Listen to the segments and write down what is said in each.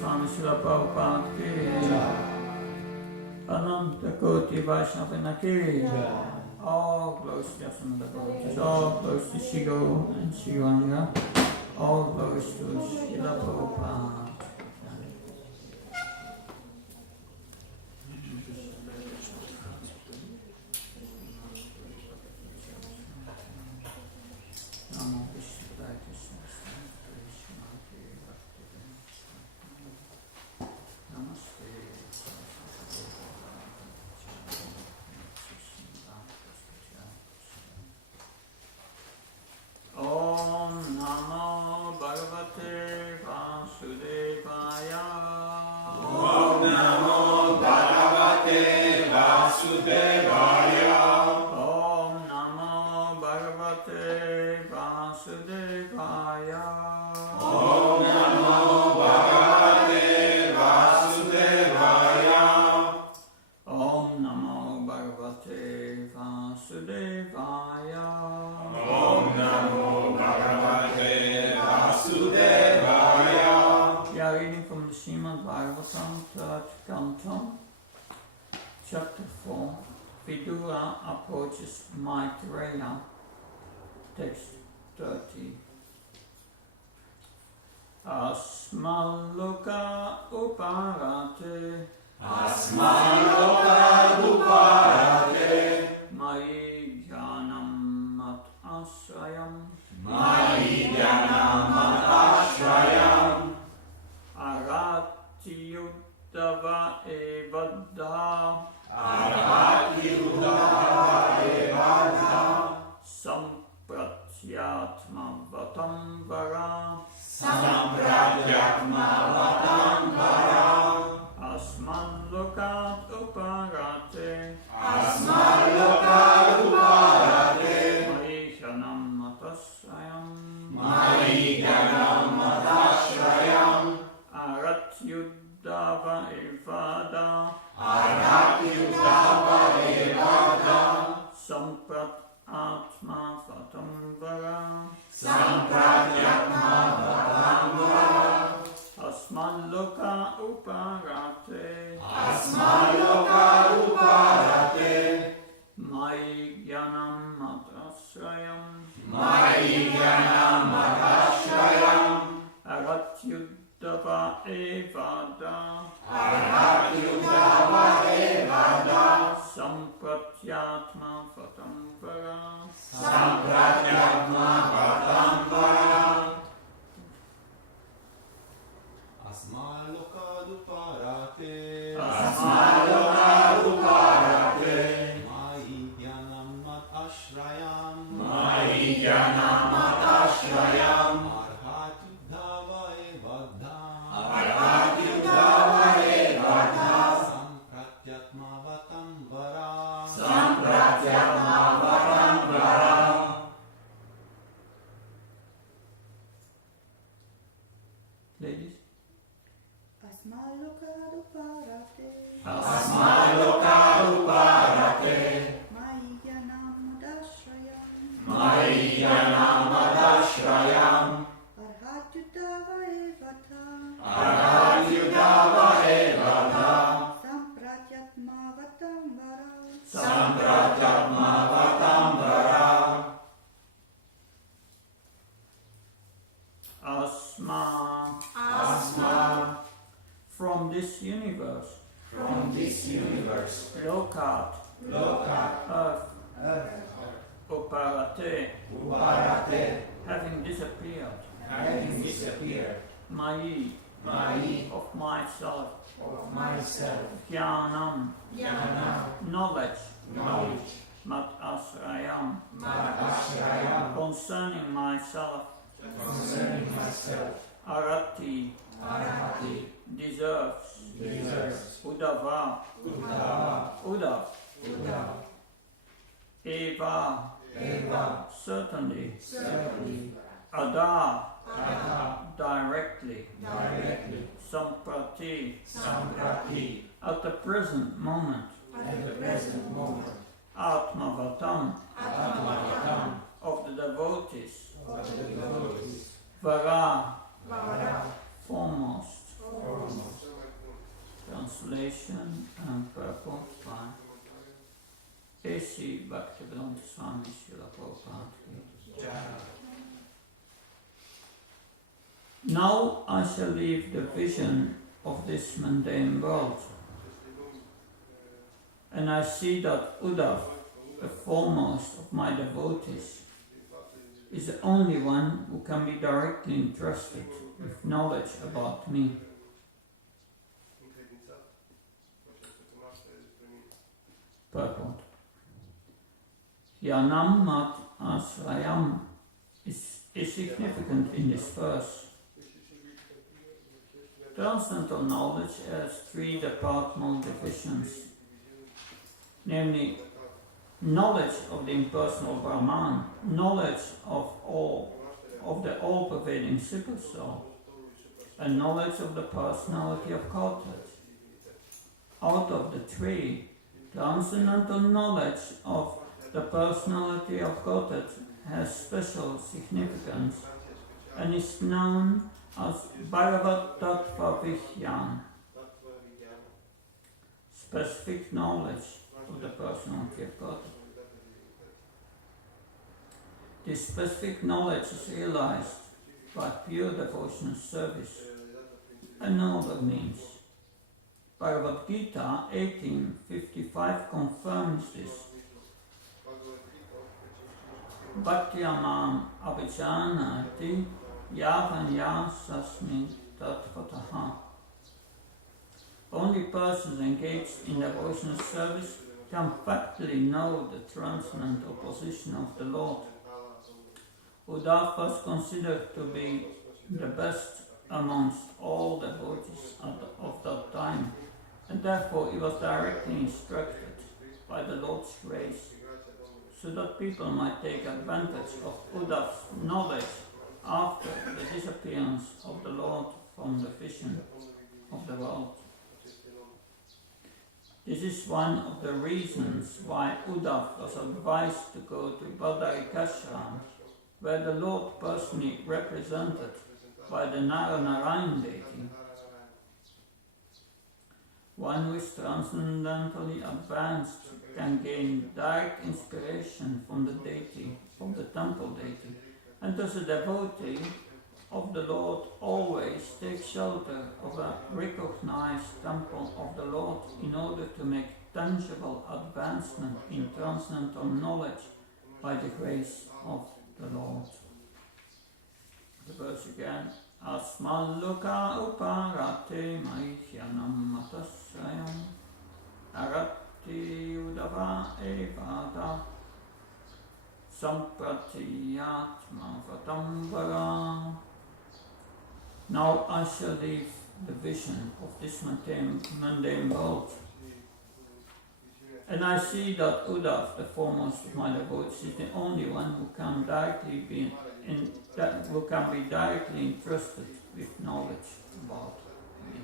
Swami Prabhupada ki Ananta Koti Vaishnavina ki all glories to the devotees, all glories to Shigo and Shivanga, all glories to Srila Prabhupada. Sloka, 3rd Canto, Chapter 4. Vidura approaches Maitreya. Text 30. Asmaloka uparate, Asmaloka uparate, Mai jnanam mat ashrayam, Mai jnanam mat ashrayam, Arati yuddhava evadha, Arati uddhava evadha, Sampratyatma vatam vara, Sampratyatma vatam vara, Asmalokat uparate, Asmaloka uparate, Mai jnanam mat ashrayam, Mai jnanam mat ashrayam, Aratyuddhava evada, Arati uddhava evadha, Samprat-atma vatam vara, Sampratyatma vatam vara, Asmaloka uparate, Asmaloka uparate, Mai jnanam mat ashrayam, Mai jnanam mat ashrayam, Aratyuddhava evada, Arati uddhava evadha, Sampratyatma vatam vara, Sampratyatma vatam vara. Asmaloka uparate, Asmaloka uparate, Mai jnanam mat ashrayam, Mai jnanam mat ashrayam, Arhati uddhava evadha, Arhati uddhava evadha, Sampratyatma vatam vara, Sampratyatma vatam vara. Ladies. Asmaloka uparate, Asmaloka uparate, Mai jnanam mat ashrayam, Mai jnanam mat ashrayam, Arhatyuddhava evadha, Arhati uddhava evadha, Sampratyatma vatam vara, Sampratyatma vatam vara. Asma, Asma, from this universe, from this universe, Lokat, Loka, earth, Uparate, uparate, having disappeared, having disappeared, Mai, Mai, of myself, of myself, Jnanam, jnanam, knowledge, knowledge, Mat ashrayam, mat ashrayam, concerning myself, concerning myself, Arati, arhati, deserves, deserves, Uddhava, uddhava, Uddhav, uddhava, Eva, eva, certainly, certainly, Ada, adha, directly, directly, Samprati, samprati, at the present moment, at the present moment, Atmavatam, atmavatam, of the devotees, of the devotees, Vara, vara, foremost. foremost. Translation and purport by A.C. Bhaktivedanta Swami Srila Prabhupada. Now I shall leave the vision of this mundane world, and I see that Uddhav, the foremost of my devotees, is the only one who can be directly entrusted with knowledge about me. Purport. Jnanam mat ashrayam is significant in this verse. Transcendental knowledge has three departmental divisions, namely knowledge of the impersonal Brahman, knowledge of the all-pervading Supersoul, and knowledge of the personality of Godhead. Out of the three, transcendental knowledge of the personality of Godhead has special significance and is known as Bhagavad Tattva Vijnana. specific knowledge of the personality of God. This specific knowledge is realized by pure devotional service and no other means. Bhagavad Gita 18:55 confirms this. Bhaktyamam abhijanati yavanyasasmi tatvataha. Only persons engaged in devotional service can factually know the transcendent opposition of the Lord. Uddhava was considered to be the best amongst all devotees of that time, and therefore he was directly instructed by the Lord's grace, so that people might take advantage of Uddhava's knowledge after the disappearance of the Lord from the vision of the world. This is one of the reasons why Uddhava was advised to go to Badarikashram, where the Lord personally represented by the Narayan deity. One who is transcendentally advanced can gain direct inspiration from the deity, from the temple deity, and thus a devotee of the Lord always takes shelter of a recognized temple of the Lord in order to make tangible advancement in transcendental knowledge by the grace of the Lord. The verse again. Asmalluka uparate maihyanam matasrayam aratti udava evada sampratiyatma vatambara. Now I shall leave the vision of this mundane world, and I see that Uddhava, the foremost of my devotees, is the only one who can be directly entrusted with knowledge about me.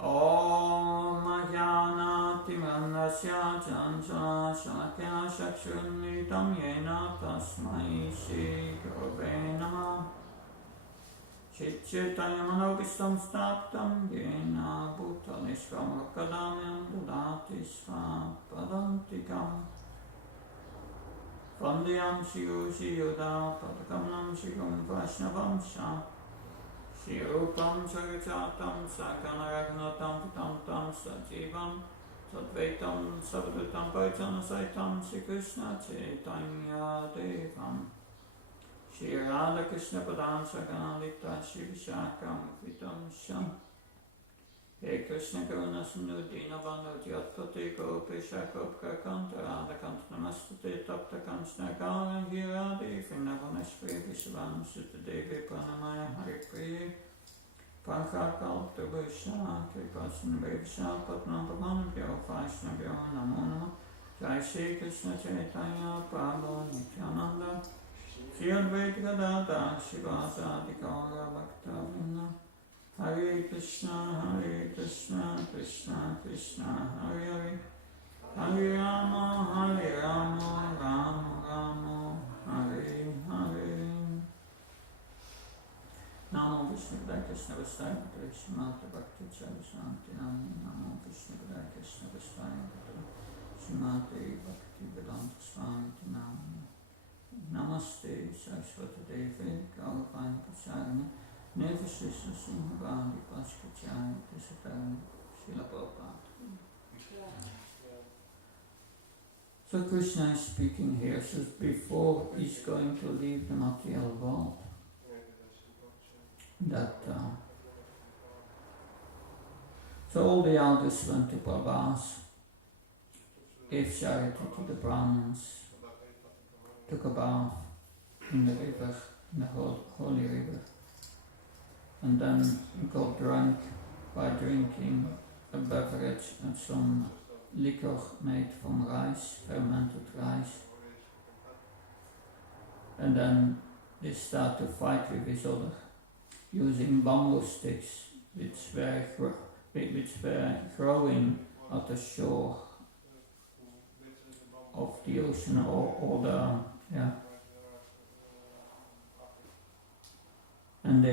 Om Ajnati Mandasya Janjana Shakya Shakshunitam Yena Tasmai Shri Gurave Namah Chitchetaya Manovistam Staptam Yena Bhutalisvam Rakadamyam Dudati Sva Padantikam Vandiyam Shiru Shiyuda Padakamnam Shirum Vaishnavam Shah Shirupam Charichatam Sakanaragnatam Pitam Tam Sajivam Sadvaitam Sabdutam Paichana Saitam Shri Krishna Chaitanya Devam Shri Radha Krishna Padam Sakanalita Shri Vishakam Vitam Sham He Krishna Karuna Sindhu Dina Bandhu Jyatpati Gopisha Gopka Kanta Radha Kanta Namastate Tapta Kanchna Galan Giradi Vinnavaneshri Vishvam Sutta Devi Pranamaya Hari Priye Pankakal Tubusha Kripasan Vivsha Patnam Pavan Vyo Vaishna Vyo Namo Nama Jai Shri Krishna Chaitanya Prabhu Nityananda Shri Advaita Gadadha Shivasadi Gaura Bhakta Vinna Hare Krishna, Krishna Krishna, Hare Hare, Hare Rama, Rama Rama, Hare Hare. Namo Vishnu Padaya Krishna Vastaya Padaya Shrimata Bhakti Charisanti Namo Vishnu Padaya Krishna Vastaya Padaya Shrimati Bhakti Vedanta Swami Namo Namaste Saraswati Devi Gauravani Pacharani Never Sister Sinhavani Paskachai Tisataran Srila Prabhupada. So Krishna is speaking here, says before he's going to leave the material world, that so all the elders went to Prabhas, gave charity to the Brahmins, took a bath in the river, in the holy river, and then got drunk by drinking a beverage and some liquor made from rice, fermented rice. And then they start to fight with each other using bamboo sticks which were growing at the shore of the ocean or the, yeah. And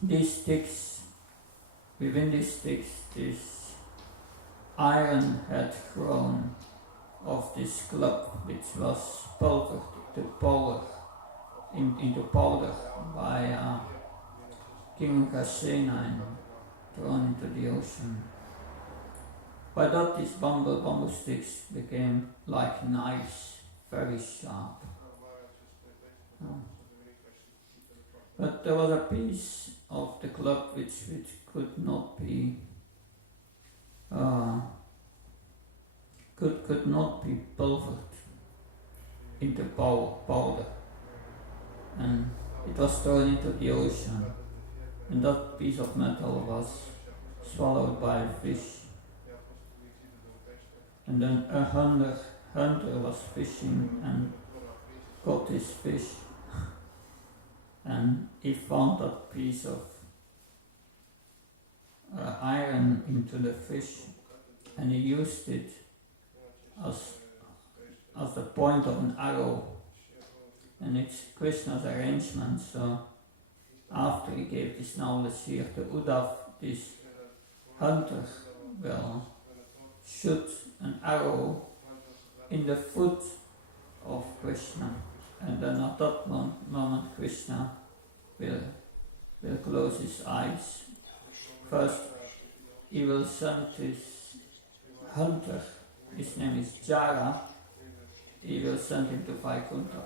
these sticks within these sticks, this iron had grown of this club, which was pulvered to powder, into powder by King Kasena and thrown into the ocean. By that, these bamboo sticks became like knives, very sharp. But there was a piece of the club which could not be could not be pulvered into powder, and it was thrown into the ocean, and that piece of metal was swallowed by a fish. And then a hunter was fishing and caught this fish, and he found that piece of iron into the fish, and he used it as the point of an arrow, and it's Krishna's arrangement. So after he gave this knowledge here to Uddhav, this hunter will shoot an arrow in the foot of Krishna, and then at that moment Krishna will close his eyes. First he will send his hunter, his name is Jara, he will send him to Vaikuntha.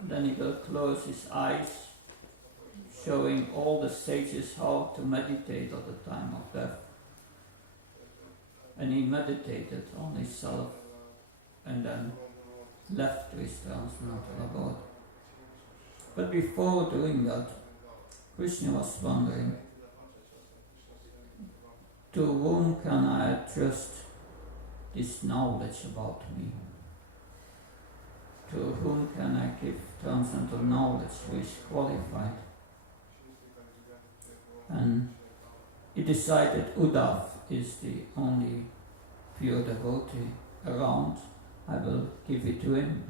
Then he will close his eyes, showing all the sages how to meditate at the time of death. And he meditated on himself and then left to his transcendental abode. But before doing that, Krishna was wondering, to whom can I trust this knowledge about me? To whom can I give transcendental knowledge who is qualified? And he decided Uddhav is the only pure devotee around. I will give it to him.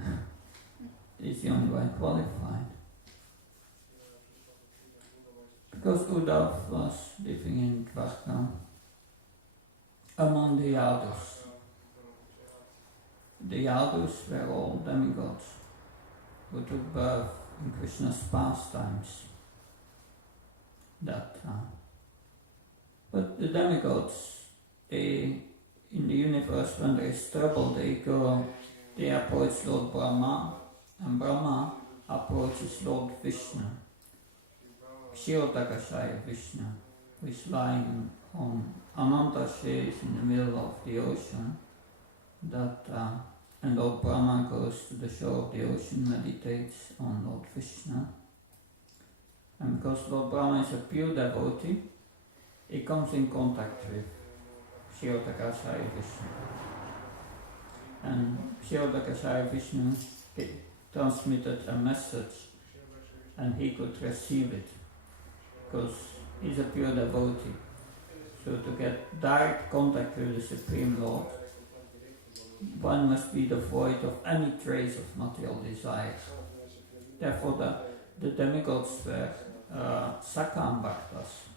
He's the only one qualified. Because Uddhav was living in Dwarka among the Yadus. The Yadus were all demigods who took birth in Krishna's pastimes. But the demigods, in the universe, when there is trouble, they approach Lord Brahma, and Brahma approaches Lord Vishnu, Kshirodakashaya Vishnu, who is lying on Ananta Shays in the middle of the ocean. And Lord Brahma goes to the shore of the ocean, meditates on Lord Vishnu. And because Lord Brahma is a pure devotee, he comes in contact with Kshirodakashaya Vishnu. And Kshirodakashaya Vishnu transmitted a message, and he could receive it, because he's a pure devotee. So to get direct contact with the Supreme Lord, one must be devoid of any trace of material desire. Therefore the demigods were Sakam Bhaktas.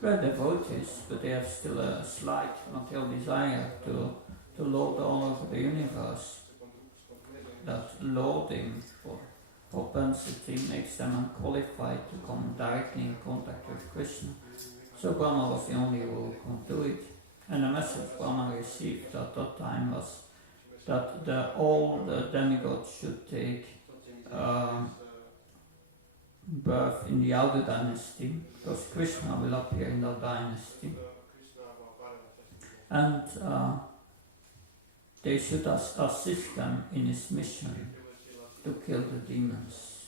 They're devotees, but they have still a slight material desire to lord all over the universe. That lording for propensity makes them unqualified to come directly in contact with Krishna. So Brahma was the only who could do it. And the message Brahma received at that time was that all the demigods should take birth in the Yadu dynasty, because Krishna will appear in that dynasty. And they should assist them in his mission to kill the demons,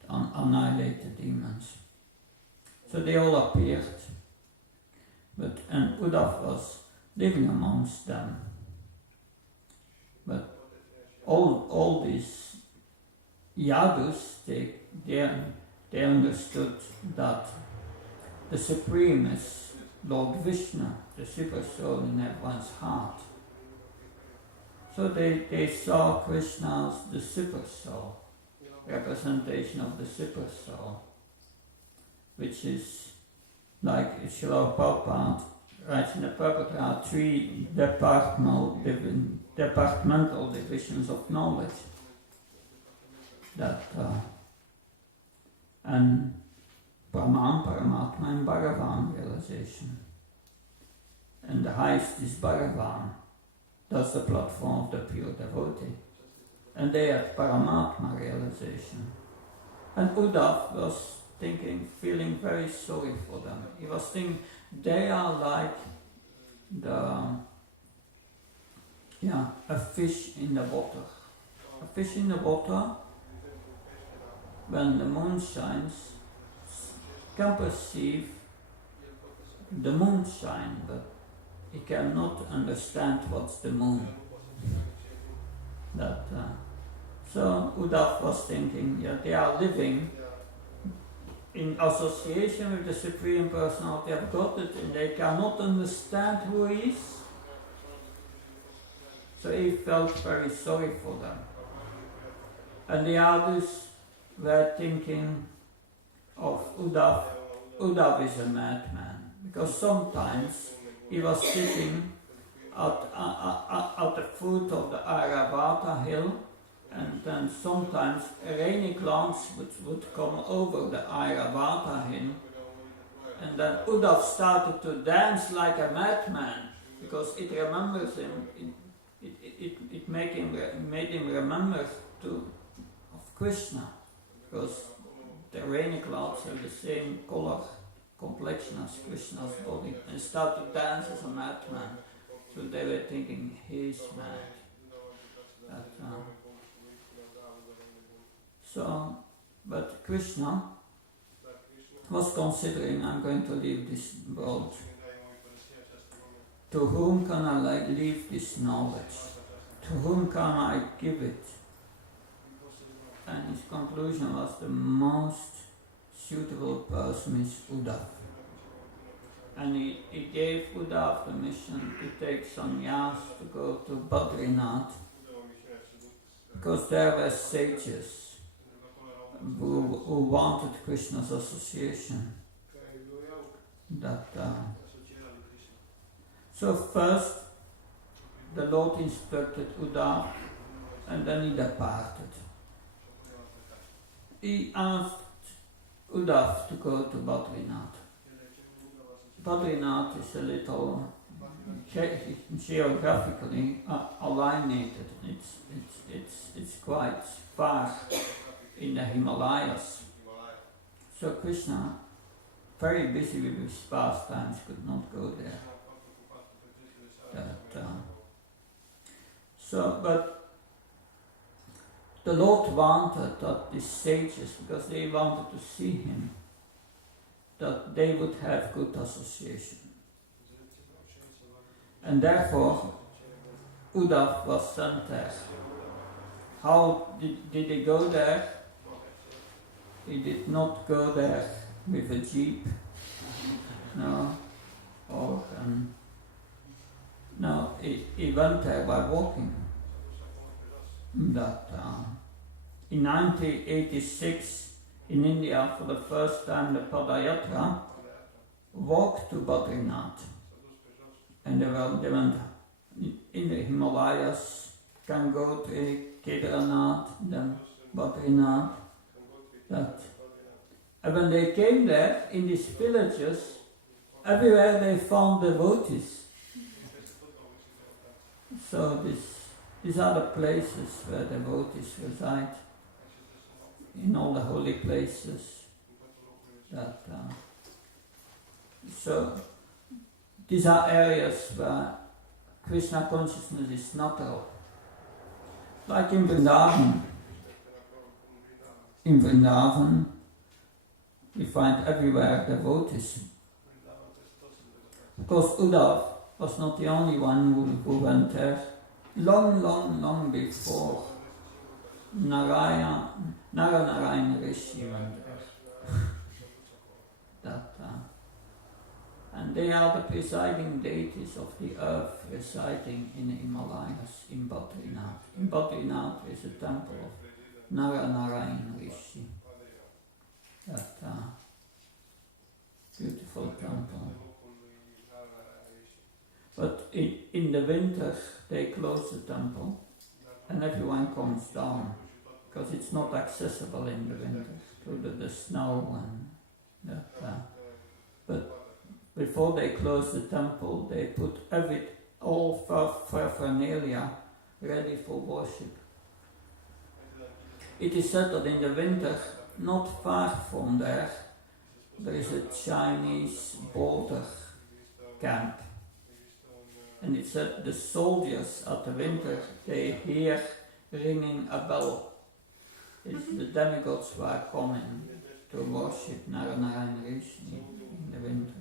to annihilate the demons. So they all appeared. And Uddhav was living amongst them. But all these Yadus, they understood that the Supreme is Lord Vishnu, the Super Soul in everyone's heart. So they saw Krishna as the Super Soul, representation of the Super Soul. which is like Srila Prabhupada writes in the Prabhupada, there are three departmental divisions of knowledge. That and Brahman, Paramatma and Bhagavan realization. And the highest is Bhagavan. That's the platform of the pure devotee. And they have Paramatma realization. And Uddhav was feeling very sorry for them. He was thinking, they are like a fish in the water. A fish in the water, when the moon shines, can perceive the moonshine, but he cannot understand what's the moon. So Uddhav was thinking, they are living in association with the Supreme Personality of Godhead and they cannot understand who he is. So he felt very sorry for them. And the others were thinking of Uddhav. Uddhav is a madman, because sometimes he was sitting at the foot of the Airavata hill, and then sometimes rainy clouds would come over the Airavata hill, and then Uddhav started to dance like a madman, because it remembers him, it made him remember of Krishna, because the rainy clouds have the same color, complexion as Krishna's body, and started to dance as a madman. So they were thinking, he's mad. But Krishna was considering, I'm going to leave this world. To whom can I leave this knowledge? To whom can I give it? And his conclusion was the most suitable person is Uddhav. And he gave Uddhav the mission to take sannyas to go to Badrinath, because there were sages who wanted Krishna's association. So first the Lord instructed Uddhav and then he departed. He asked Uddhav to go to Badrinath. Badrinath is a little geographically alienated. It's quite far in the Himalayas. So Krishna, very busy with his pastimes, could not go there. But the Lord wanted that these sages, because they wanted to see him, that they would have good association. And therefore, Uddhav was sent there. How did he go there? He did not go there with a jeep, he went there by walking. In 1986, in India, for the first time, the Padayatra walked to Badrinath. And they went in the Himalayas, Gangotri, Kedarnath, then Badrinath. And when they came there, in these villages, everywhere they found devotees. So these are the places where devotees reside, in all the holy places. So these are areas where Krishna consciousness is natural. Like in Vrindavan. In Vrindavan, we find everywhere devotees. Because Uddhav was not the only one who went there. Long before Narayana Rishi went there. And they are the presiding deities of the earth residing in the Himalayas, in Badrinath. In Badrinath is a temple of Narayana Rishi. beautiful temple. But in the winter they close the temple and everyone comes down because it's not accessible in the winter due to the snow and that. But before they close the temple, they put all paraphernalia ready for worship. It is said that in the winter, not far from there is a Chinese border camp. And it said the soldiers at the winter, they hear ringing a bell. It's the demigods who are coming to worship Narayana Rishi in the winter.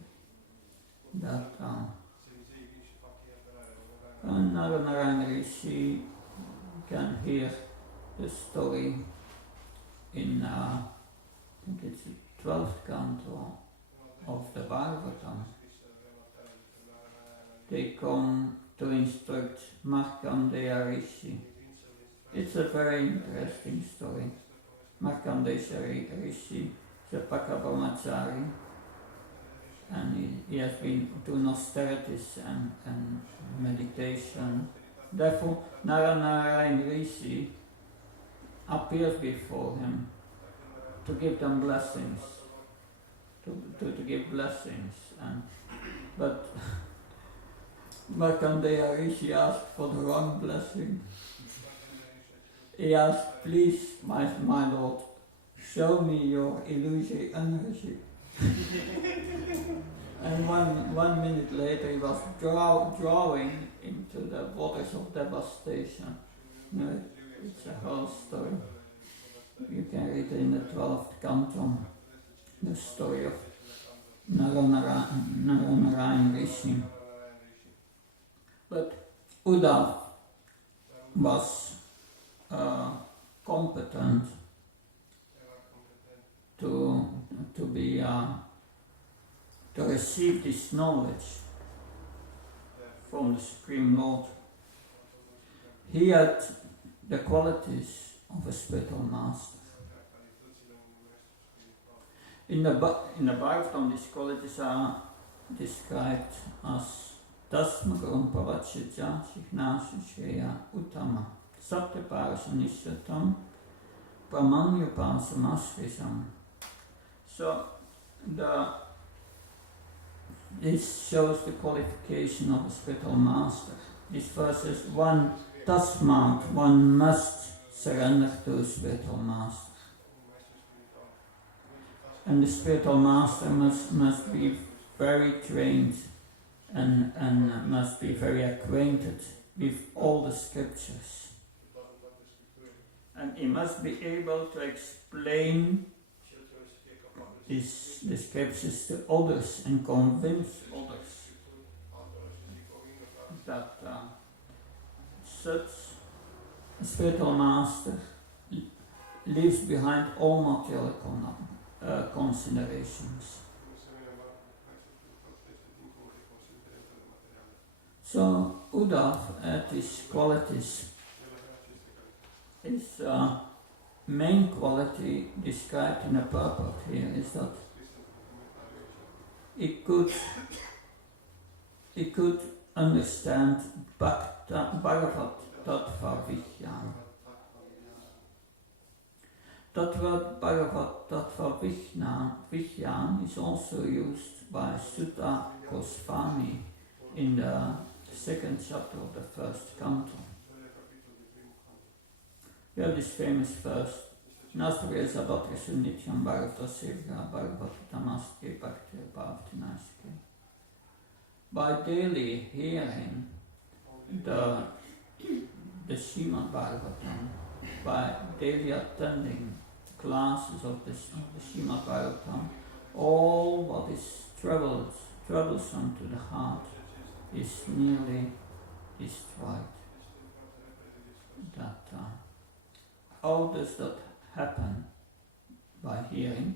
And Narayana Rishi can hear the story in, I think it's the 12th canto of the Bhagavatam. They come to instruct Markandeya Rishi. It's a very interesting story. Markandeya Rishi is a Pakabrahmachari, and he has been doing austerities and meditation. Therefore, Narayana Rishi appears before him to give them blessings, to give blessings. But Markandeya Rishi asked for the wrong blessing. He asked, please, my Lord, show me your illusory energy. And one minute later he was drawing into the waters of devastation. It's a whole story. You can read it in the 12th canto, the story of Narayana Rishi. But Uddhava was competent to receive this knowledge from the Supreme Lord. He had the qualities of a spiritual master. In the Bhagavatam, these qualities are described as Tasmagrum Pavachitya Shikhnasi Shreya Uttama Saptaparashanishyatam Pramanyupasamasvisham. So this shows the qualification of a spiritual master. This verse is one tasmat, one must surrender to a spiritual master. And the spiritual master must be very trained and must be very acquainted with all the scriptures. And he must be able to explain the scriptures to others and convince others that such a spiritual master leaves behind all material considerations. So Uddhava had these qualities. His main quality described in the purport here is that he could understand Bhagavad Tattva Vijnana. That word Bhagavad Tattva Vijnana is also used by Sutta Goswami in the 2nd chapter of the 1st canto. We have this famous verse, Nastvaya Sabatri Sunnityam Bhagavata Sevya Bhagavata Tamaske Bhakti Bhavtinaske. By daily hearing the Srimad Bhagavatam, by daily attending classes of the Srimad Bhagavatam, all what is troublesome to the heart is nearly destroyed. How does that happen? By hearing.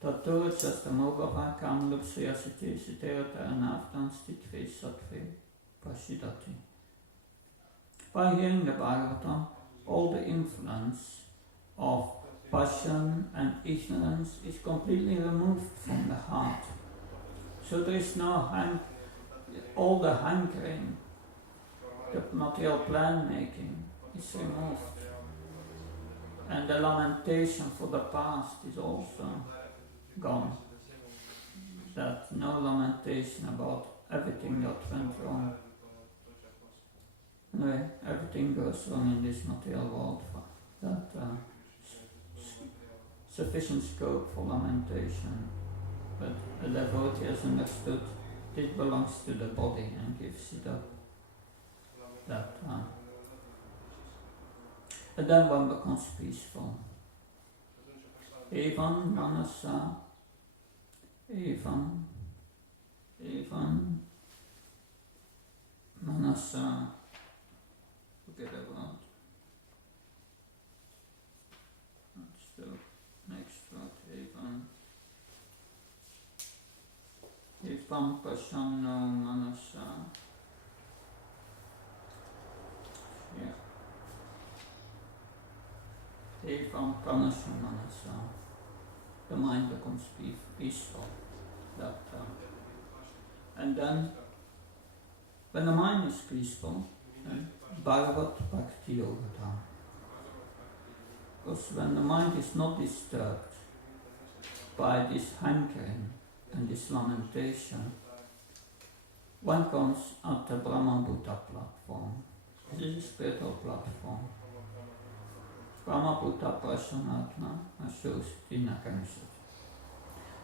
Tato Chastamogava Kam Lupsaya Siti Siterata Anaftan Stitve Sattve Pasidati. By hearing the Bhagavatam, all the influence of passion and ignorance is completely removed from the heart. So there is no all the hankering, the material plan making is removed. And the lamentation for the past is also gone. That no lamentation about everything that went wrong. Anyway, everything goes wrong in this material world. Sufficient scope for lamentation. But a devotee has understood it belongs to the body and gives it up. And then one becomes peaceful. Evan manasa, Evan manasa, forget about. That's the next word, Evan pashanno manasa. Yeah. Evam pranasya manasa. The mind becomes peaceful. And then, when the mind is peaceful, Bhagavat Bhakti Yogata. Because when the mind is not disturbed by this hankering and this lamentation, one comes at the Brahma Bhuta platform. This is a spiritual platform. Brahma Bhuta Prashanatma Ashosti Nakanishat.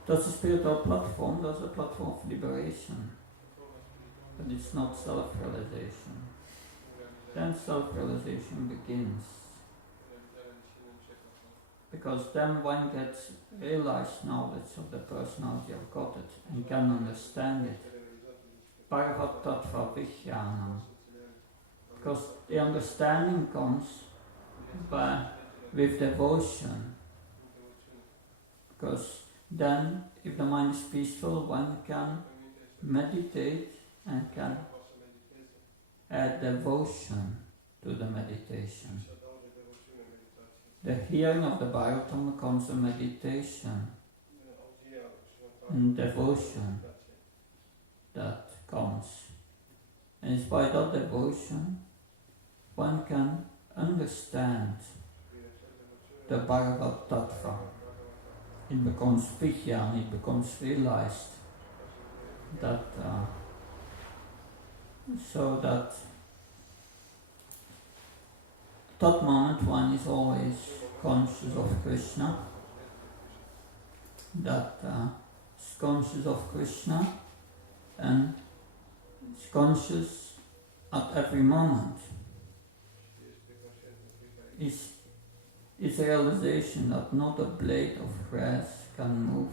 That's a spiritual platform, that's a platform of liberation. But it's not self-realization. Then self-realization begins. Because then one gets realized knowledge of the personality of Godhead and can understand it. Bhagavat Tattva Vijnanam. Because the understanding comes with devotion. Because then, if the mind is peaceful, one can meditate and can add devotion to the meditation. The hearing of the Bhagavatam becomes a meditation and devotion that comes. And it's by that devotion one can understand the Bhagavad Tattva. It becomes vijnana, it becomes realized that so that that moment one is always conscious of Krishna, is conscious of Krishna and is conscious at every moment. Is a realization that not a blade of grass can move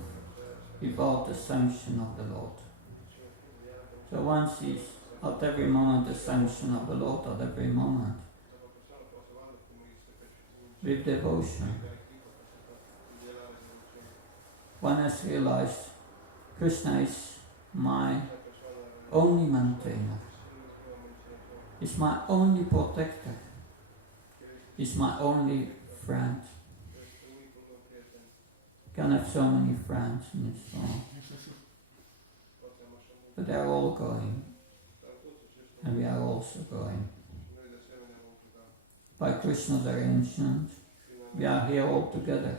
without the sanction of the Lord. So one sees at every moment the sanction of the Lord at every moment. With devotion. One has realized Krishna is my only maintainer. Is my only protector. Is my only friend. Can have so many friends in this world. But they are all going. And we are also going. By Krishna's arrangement, we are here all together.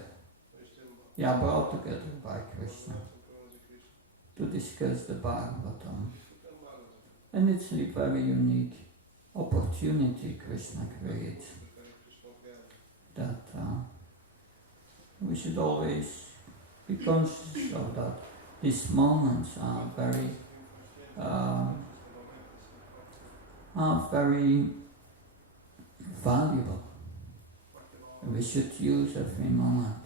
We are brought together by Krishna to discuss the Bhagavatam. And it's a very unique opportunity Krishna creates. That we should always be conscious of that. These moments are very valuable. We should use every moment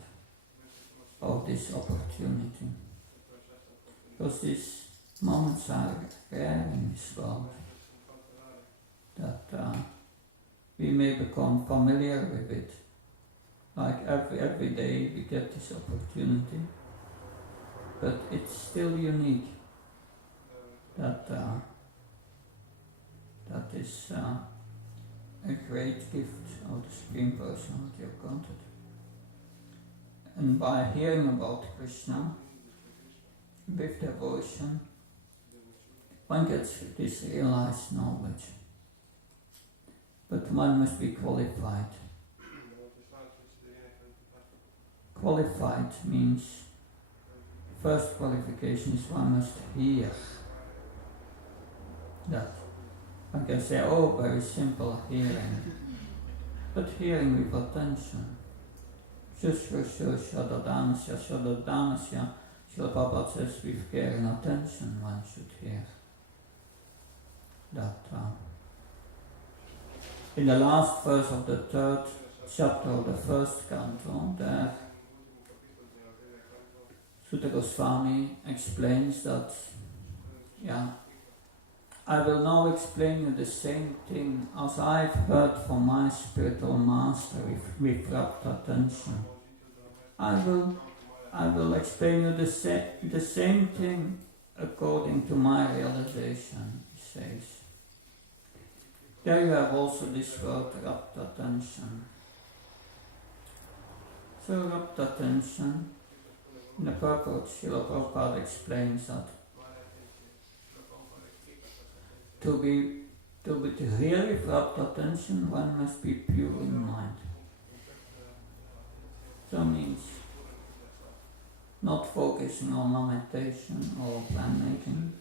of this opportunity. Because these moments are rare in this world. That we may become familiar with it. Like every day we get this opportunity, but it's still unique. That is a great gift of the Supreme Personality of Godhead. And by hearing about Krishna with devotion, one gets this realized knowledge, but one must be qualified. Qualified means, first qualification is one must hear that. One can say, oh, very simple hearing, but hearing with attention. Shadadhanasya, Srila Prabhupada says with care and attention one should hear. That in the last verse of the third chapter of the first canto, there Sutta Goswami explains that, I will now explain you the same thing as I've heard from my spiritual master with rapt attention. I will explain you the same thing according to my realization, he says. There you have also this word, rapt attention. So rapt attention, in the purport, Srila Prabhupada explains that to hear with rapt attention, one must be pure in mind. So means not focusing on meditation or plan making,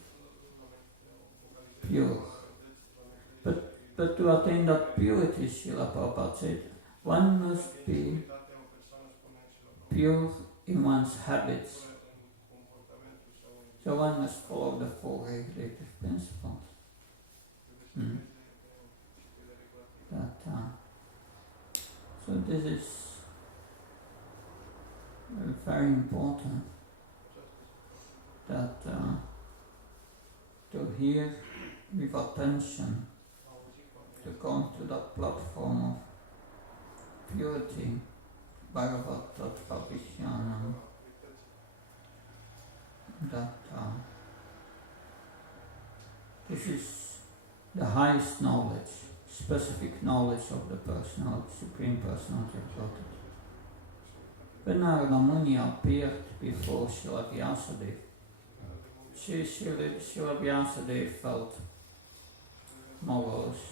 pure. But to attain that purity, Srila Prabhupada said, one must be pure in one's habits. So one must follow the four regulative principles. So this is very important, that to hear with attention, to come to that platform of purity, Bhagavat Tattva Vishyanam, that this is the highest knowledge, specific knowledge of the personality, Supreme Personality of Godhead. When Narada Muni appeared before Srila Vyasadeva, Srila Vyasadeva felt morose,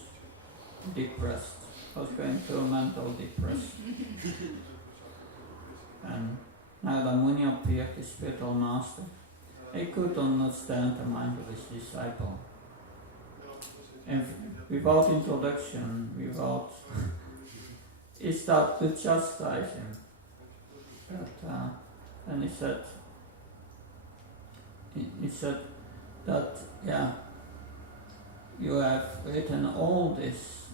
depressed, was going through mental depression. And Narada Muni appeared, the spiritual master. He could understand the mind of his disciple. And without introduction, he started to chastise him. And he said that, you have written all this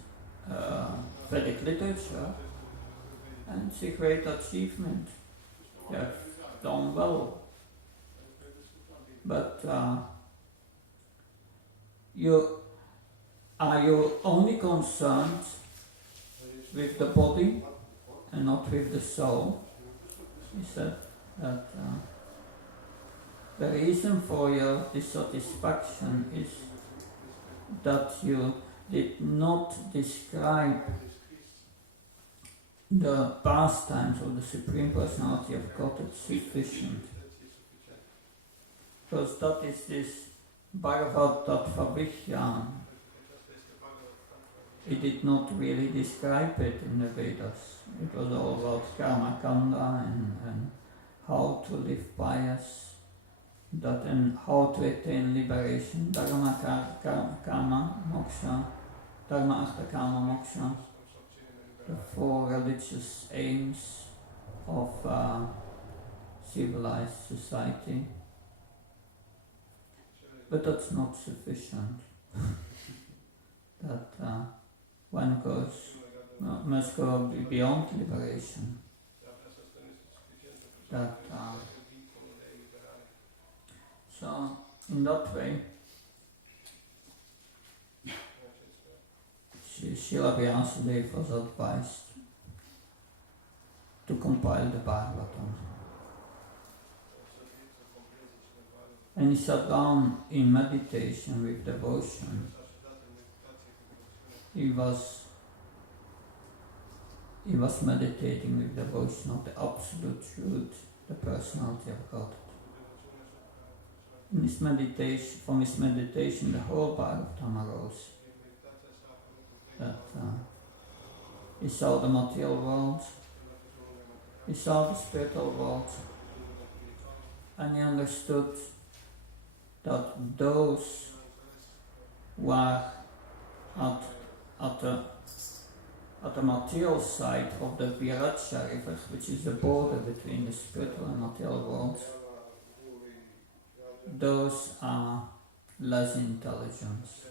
Vedic literature, and it's a great achievement. You have done well. But are you only concerned with the body and not with the soul? He said that the reason for your dissatisfaction is that you did not describe the pastimes of the Supreme Personality of Godhead sufficient. Because that is this Bhagavat Tattva Vishyan. He did not really describe it in the Vedas. It was all about karma kanda and how to live pious, that and how to attain liberation, dharma karma moksha, dharma artha karma moksha, the four religious aims of civilized society. But that's not sufficient. That one must go beyond liberation. That so in that way, Srila Vyasadeva was advised to compile the Bhagavatam. And he sat down in meditation with devotion. He was meditating with devotion of the absolute truth, the personality of God. in his meditation, from his meditation, the whole Bhagavatam arose. That he saw the material world, he saw the spiritual world, and he understood that those who are at the material side of the Viracha river, which is the border between the spiritual and material worlds, those are less intelligence.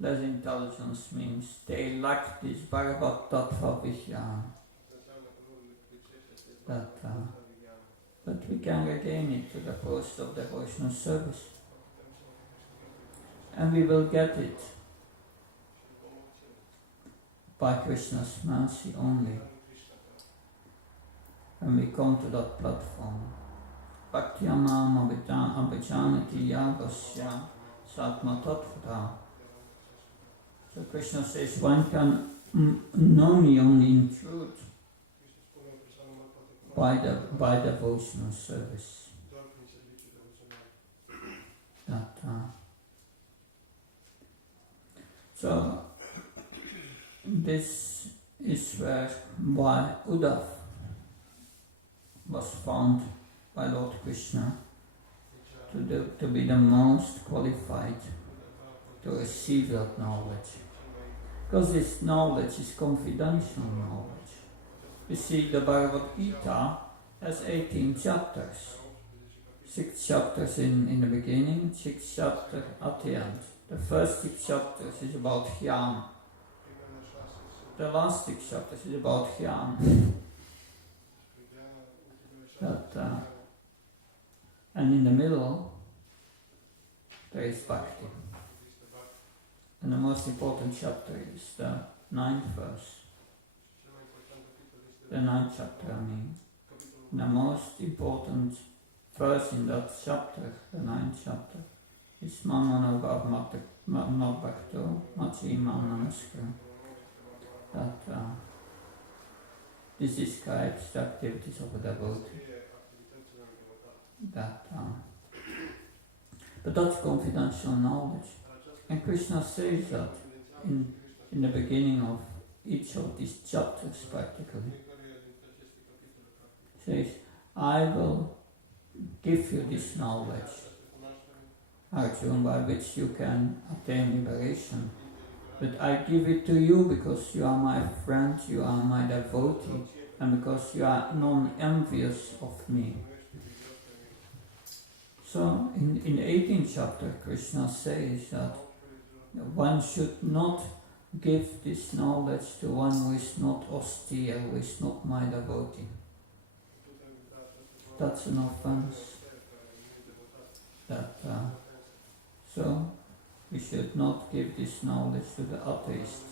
Less intelligence means they lack this Bhagavat Tattva Vijnana. But we can regain it to the post of devotional service. And we will get it by Krishna's mercy only. When we come to that platform, Bhaktyamam abhijanati yavasya satma tattvata. So Krishna says one can know me only in truth by devotional service. So this is why Uddhav was found by Lord Krishna to be the most qualified to receive that knowledge. Because this knowledge is confidential knowledge. You see, the Bhagavad Gita has 18 chapters. 6 chapters in the beginning, 6 chapters at the end. The first 6 chapters is about Jnana. The last 6 chapters is about Jnana. And in the middle, there is Bhakti. And the most important chapter is the 9th verse. The 9th chapter, I mean. The most important verse in that chapter, the 9th chapter, is Mamano Bhakto Machima Namaskar. That this describes the activities of a devotee. But that's confidential knowledge. And Krishna says that in the beginning of each of these chapters practically. He says, I will give you this knowledge, Arjuna, by which you can attain liberation. But I give it to you because you are my friend, you are my devotee, and because you are non-envious of me. So in the 18th chapter, Krishna says that one should not give this knowledge to one who is not austere, who is not my devotee. That's an offense. So we should not give this knowledge to the atheist,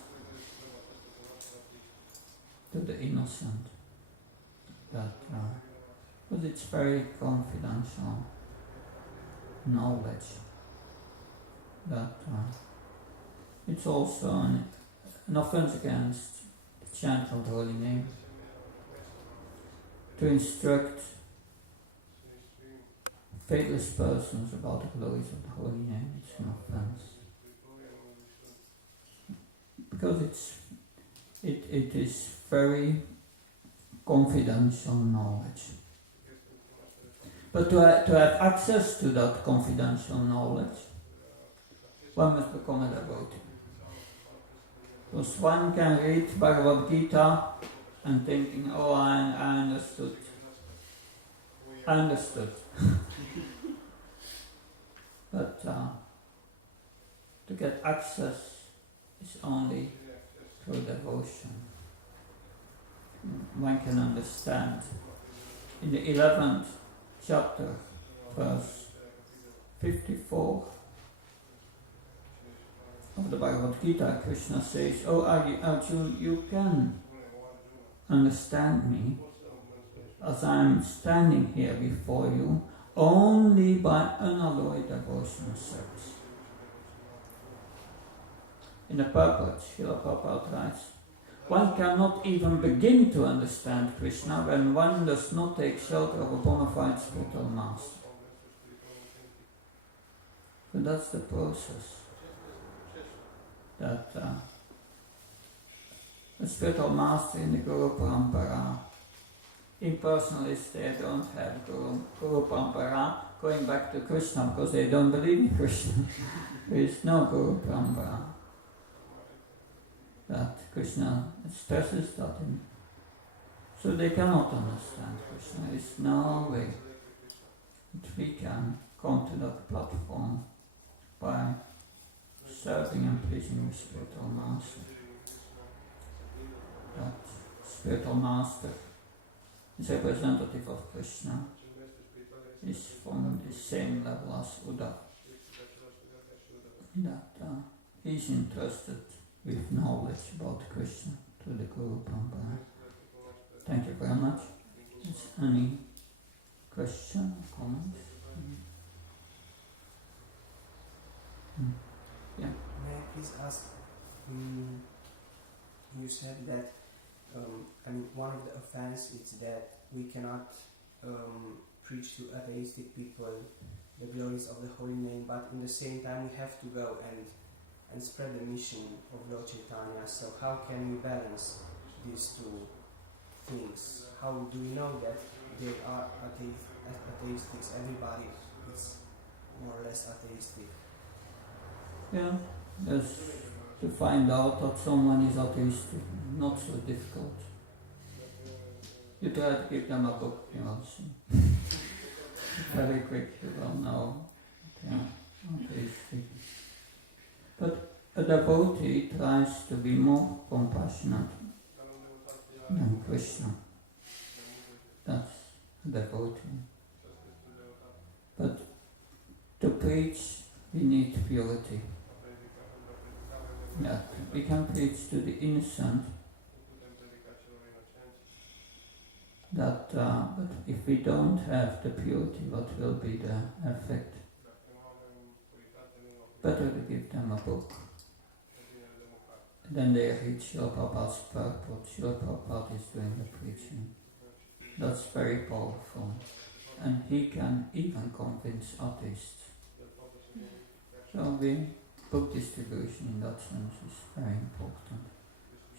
to the innocent. But it's very confidential knowledge. It's also an offense against the chant of the holy name. To instruct faithless persons about the glories of the holy name, it's an offense. Because it is very confidential knowledge. But to have access to that confidential knowledge, one must become a devotee. Because one can read Bhagavad Gita and thinking, oh, I understood. I understood. But to get access is only through devotion. One can understand. In the 11th chapter, verse 54 of the Bhagavad Gita, Krishna says, oh Arjuna, you can understand me as I am standing here before you only by unalloyed devotional service. In the purport, Srila Prabhupada writes, One cannot even begin to understand Krishna when one does not take shelter of a bona fide spiritual master. So that's the process. That the spiritual master in the Guru Parampara, impersonalists, they don't have Guru Parampara, going back to Krishna because they don't believe in Krishna. There is no Guru Parampara. That Krishna stresses that in. So they cannot understand Krishna. There is no way that we can come to that platform by serving and pleasing the spiritual master. That spiritual master is representative of Krishna, is from the same level as Uddhava. That he's interested with knowledge about Krishna through the Guru Parampara. Thank you very much. Is any question or comments? Yeah. May I please ask, you said that one of the offense is that we cannot preach to atheistic people the glories of the holy name, but in the same time we have to go and spread the mission of Lord Chaitanya. So how can we balance these two things? How do we know that they are atheistic? Everybody is more or less atheistic. Yeah, just to find out that someone is atheistic, not so difficult. You try to give them a book, you will see. Very quick, you will know. Yeah, atheistic. But a devotee tries to be more compassionate than Krishna. That's a devotee. But to preach, we need purity. Yeah, we can preach to the innocent. That, but if we don't have the purity, what will be the effect? Better to give them a book. Then they read Srila Prabhupada's purport. Srila Prabhupada is doing the preaching. That's very powerful. And he can even convince atheists. So the book distribution in that sense is very important.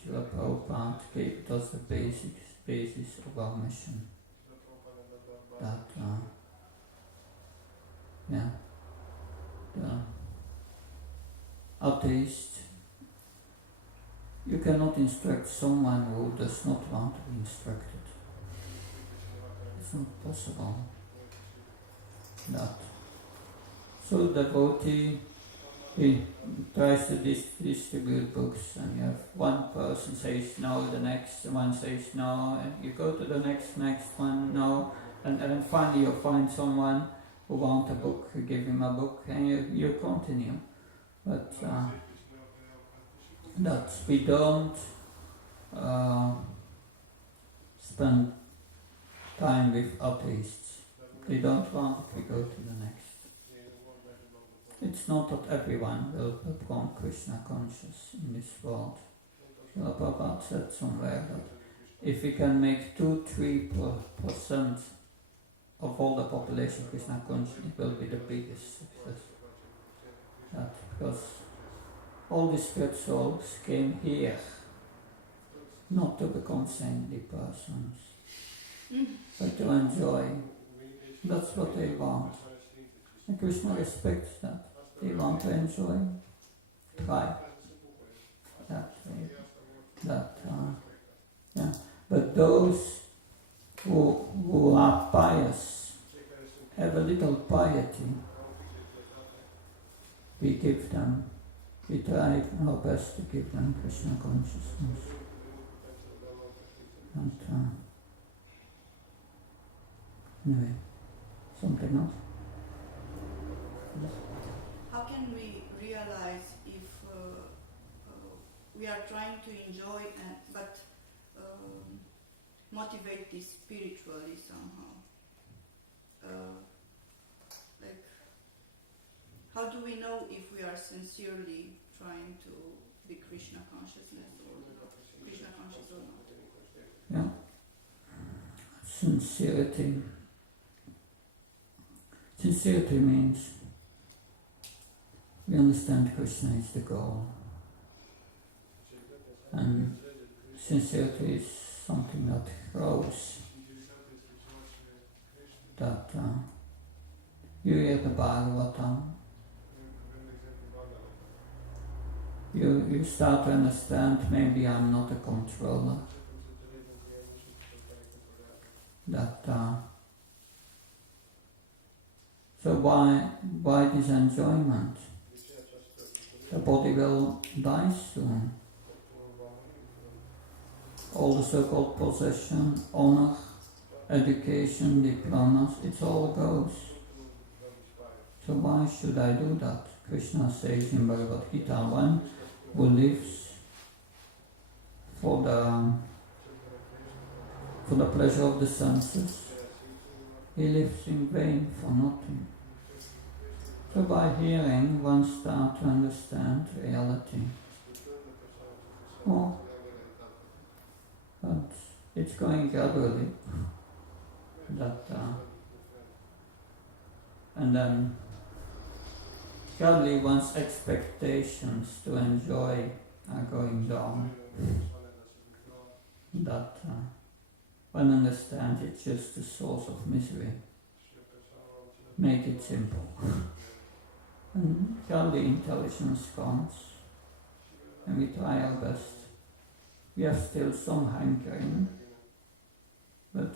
Srila Prabhupada gave us the basis of our mission. That, the atheist, you cannot instruct someone who does not want to be instructed. It's not possible. That. So the devotee, he tries to distribute books, and you have one person says no, the next one says no, and you go to the next one, no, and then finally you find someone who wants a book, you give him a book, and you continue. But that we don't spend time with atheists. They don't want, we go to the next. It's not that everyone will become Krishna conscious in this world. Srila Prabhupada said somewhere that if we can make 2-3% of all the population Krishna conscious, it will be the biggest success. That because all the spirit souls came here not to become saintly persons, but to enjoy. That's what they want. And Krishna respects that. They want to enjoy. Try. Yeah. But those who are pious, have a little piety, we try our best to give them Krishna consciousness. And anyway, something else? How can we realize if we are trying to enjoy but motivate this spiritually somehow? Like, how do we know if we are sincerely trying to be Krishna consciousness or Krishna consciousness? sincerity. Sincerity means we understand Krishna is the goal. And sincerity is something that grows. That you hear the Bhagavatam, you start to understand maybe I'm not a controller. That so why this enjoyment? The body will die soon. All the so-called possession, honor, education, diplomas, it all goes. So why should I do that? Krishna says in Bhagavad Gita, one who lives for the pleasure of the senses, he lives in vain for nothing. So by hearing, one starts to understand reality. Oh, but it's going gradually. And then gradually one's expectations to enjoy are going down. One understands it's just a source of misery. Make it simple. And gradually intelligence comes, and we try our best. We have still some hankering, but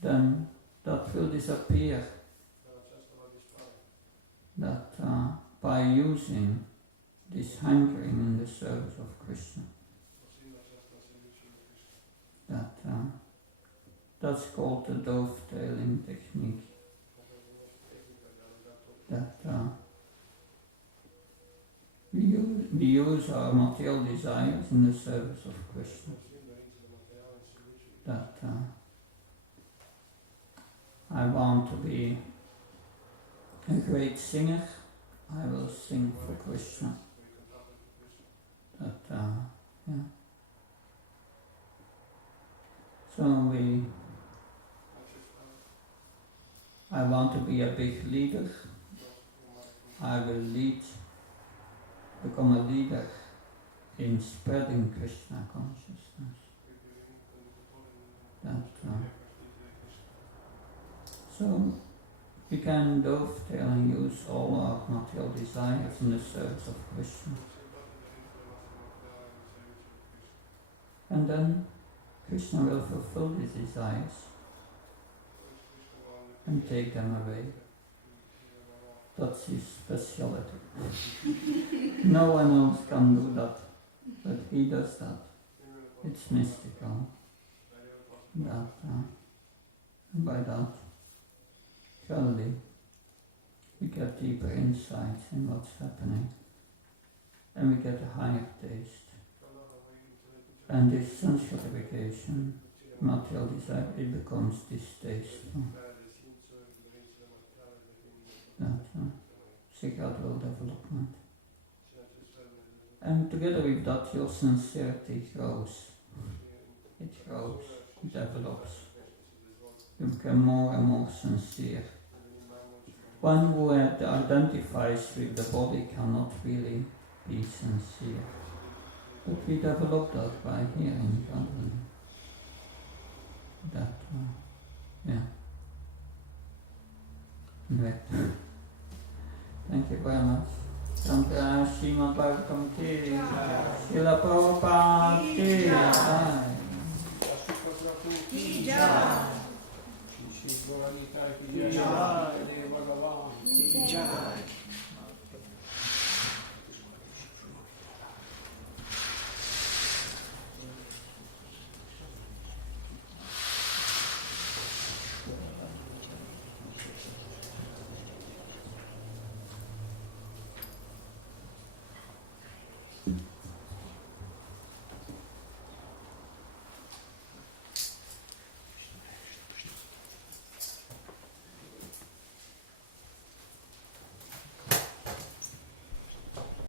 then that will disappear. That by using this hankering in the service of Krishna, that's called the dovetailing technique. That we use our material desires in the service of Krishna. That I want to be a great singer, I will sing for Krishna. So I want to be a big leader, I will become a leader in spreading Krishna consciousness. So we can dovetail and use all our material desires in the service of Krishna. And then Krishna will fulfill these desires and take them away. That's his specialty. No one else can do that, but he does that. It's mystical. And by that, surely we get deeper insights in what's happening, and we get a higher taste. And this sense gratification, material desire, it becomes distasteful. It's a gradual development. And together with that, your sincerity grows. It grows, it develops. You become more and more sincere. One who identifies with the body cannot really be sincere. But we develop that by hearing gradually. Anyway. Thank you very much. Srimad Bhagavatam ki, Srila Prabhupada.